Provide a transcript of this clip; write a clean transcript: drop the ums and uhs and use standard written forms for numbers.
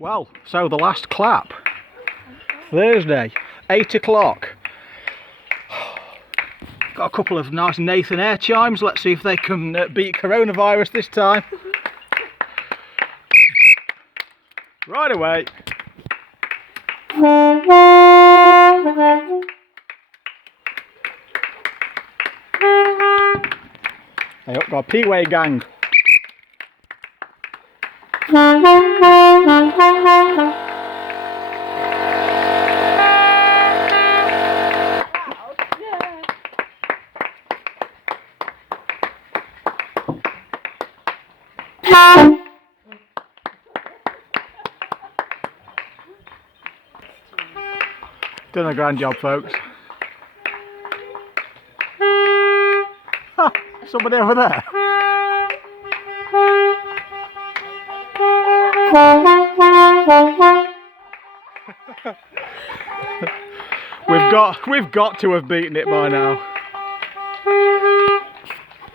Well, so the last clap, Thursday, 8 o'clock. Got a couple of nice Nathan Airchimes. Let's see if they can beat coronavirus this time. Right away. Hey up, got a P-Way gang. Done a grand job, folks. Ah, somebody over there. We've got to have beaten it by now.